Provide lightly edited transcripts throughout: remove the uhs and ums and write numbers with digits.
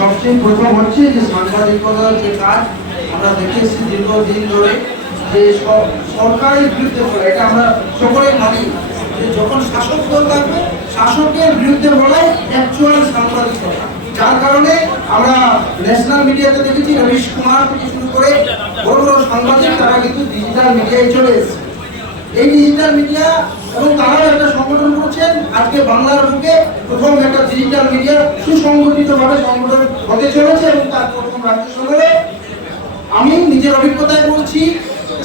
সবচেয়ে প্রথম হচ্ছে যে সাংবাদিকতার যে কাজ আমরা দেখে এসেছি দীর্ঘদিন ধরে, যে সরকারের বিরুদ্ধে বলা, এটা আমরা সকলেই মানি যে যখন শাসক দল থাকবে শাসকের বিরুদ্ধে বলাই অ্যাকচুয়াল সাংবাদিকতা। যার কারণে আমরা ন্যাশনাল মিডিয়াতে দেখেছি রবীশ কুমার থেকে শুরু করে বড় বড় সাংবাদিক তারা কিন্তু ডিজিটাল মিডিয়ায় চলে এসেছে। এই ডিজিটাল মিডিয়া এবং তারাও একটা সংগঠন করছেন, আজকে বাংলার বুকে প্রথম একটা ডিজিটাল মিডিয়া সুসংগঠিতভাবে সংগঠন হতে চলেছে এবং তার প্রথম রাজ্য শহরে। আমি নিজের অভিজ্ঞতায় বলছি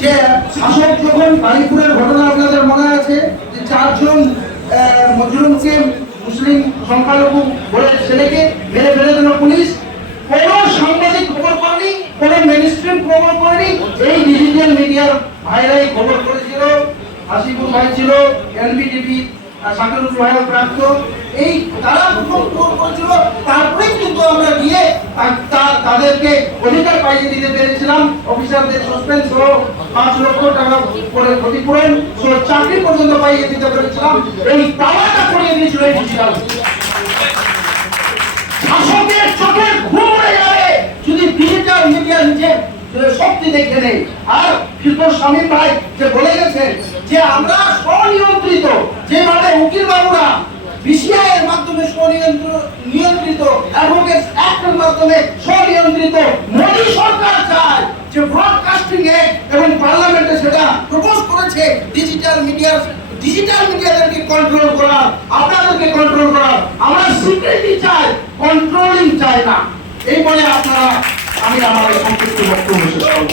যে শাসক যখন বালিপুরের ঘটনা আপনাদের মনে আছে যে 4 জন মজলুমকে মুসলিম সংখ্যালঘু বলে ছেলেকে মেরে ফেলে দিল পুলিশ, কোন সাংবাদিক খবর করেনি, কোন মেইনস্ট্রিম খবর করেনি, এই ডিজিটাল মিডিয়ার ভাইরাই খবর করেছিল। হাসিবুল ভাই ছিল, এনবিটিভি সাকিরুল ভাই প্রাপ্ত, এই তারা প্রথম খবর করেছিল। তারপরে কিন্তু আমরা গিয়ে তাদেরকে অধিকার পাইয়ে দিতে পেরেছিলাম, অফিসারদের সাসপেন্ড সহ 5 লক্ষ টাকা করে ক্ষতিপূরণ সহ চাকরি পর্যন্ত পাইয়ে দিতে পেরেছিলাম। এই তালাটা করিয়ে দিয়েছিল এই ডিজিটাল। শাসকের চোখের ঘুম উড়ে যাবে যদি ডিজিটাল মিডিয়া নিচে শক্তি দেখে নেই। আর ফিরদৌস শামীম ভাই যে বলে গেছেন যে আমরা স্বনিয়ন্ত্রিত, যেভাবে উকিল বাবুরা বিসিআই এর মাধ্যমে স্বনিয়ন্ত্রিত, অ্যাডভোকেটস অ্যাক্টের মাধ্যমে স্বনিয়ন্ত্রিত, মোদী সরকার চায় যে ব্রডকাস্টিং অ্যাক্ট এবং পার্লামেন্টে সেটা প্রপোজ করেছে ডিজিটাল মিডিয়াদেরকে কন্ট্রোল করার, আপনাদেরকে কন্ট্রোল করার। আমরা সিকিউরিটি চাই, কন্ট্রোলিং চাই না। এই বলে আপনারা আমি আমার সংক্ষিপ্ত বক্তব্য শেষ করব।